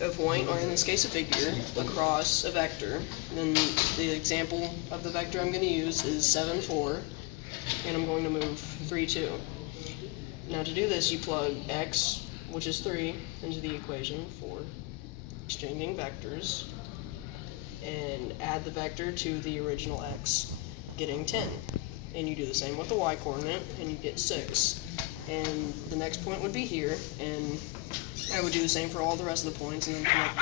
a point, or in this case a figure, across a vector, then the example of the vector I'm going to use is 7, 4, and I'm going to move 3, 2. Now to do this, you plug x, which is 3, into the equation for exchanging vectors, and add the vector to the original x, getting 10. And you do the same with the y-coordinate, and you get 6. And the next point would be here, and I would do the same for all the rest of the points, and then connect.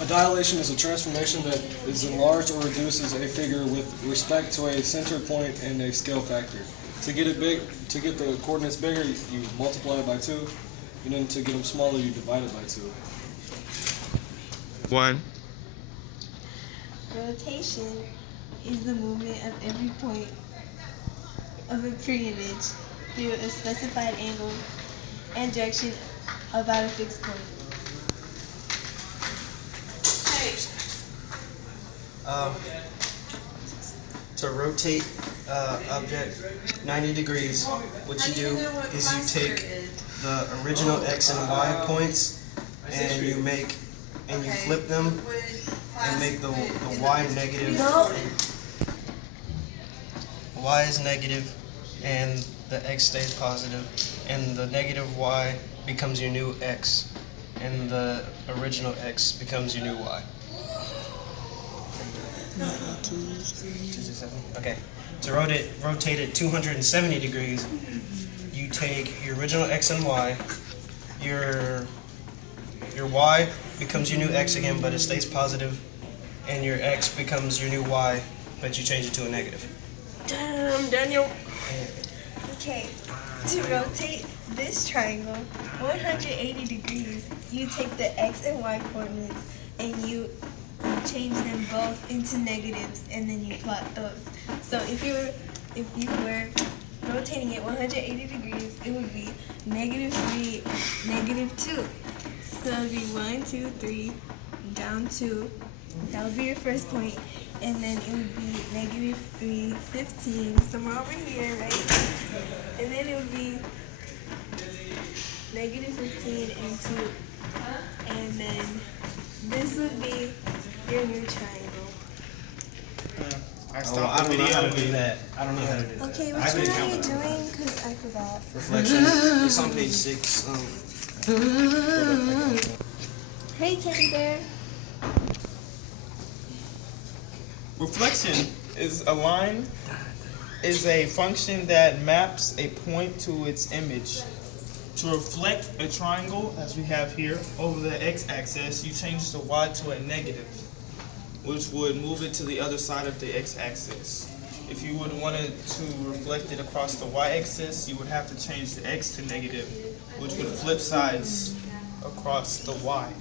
A dilation is a transformation that is enlarged or reduces a figure with respect to a center point and a scale factor. To get the coordinates bigger, you multiply it by 2, and then to get them smaller, you divide it by 2. 1. Rotation is the movement of every point of a pre-image through a specified angle and direction about a fixed point. To rotate object 90 degrees, what you do is you take the original x and y points and you flip them and make the y negative. Y is negative and the x stays positive, and the negative y becomes your new x, and the original x becomes your new y. Okay, to rotate it 270 degrees, you take your original x and y, your y becomes your new x again, but it stays positive, and your x becomes your new y, but you change it to a negative. Damn, Daniel. Okay, to rotate this triangle 180 degrees, you take the x and y coordinates and you change them both into negatives, and then you plot those. So if you were rotating it 180 degrees, it would be -3, -2. So it would be 1, 2, 3, down 2. That would be your first point. And then it would be -3, 15, somewhere over here, right? And then it would be -15 and 2. And then this would be your new triangle. I don't know how to do that. I don't know how to do that. Okay, which one are you doing? Because I forgot. Reflection. It's on page 6. Hey, Teddy Bear. Reflection is a function that maps a point to its image. To reflect a triangle, as we have here, over the x-axis, you change the y to a negative, which would move it to the other side of the x-axis. If you would want to reflect it across the y-axis, you would have to change the x to negative, which would flip sides across the y.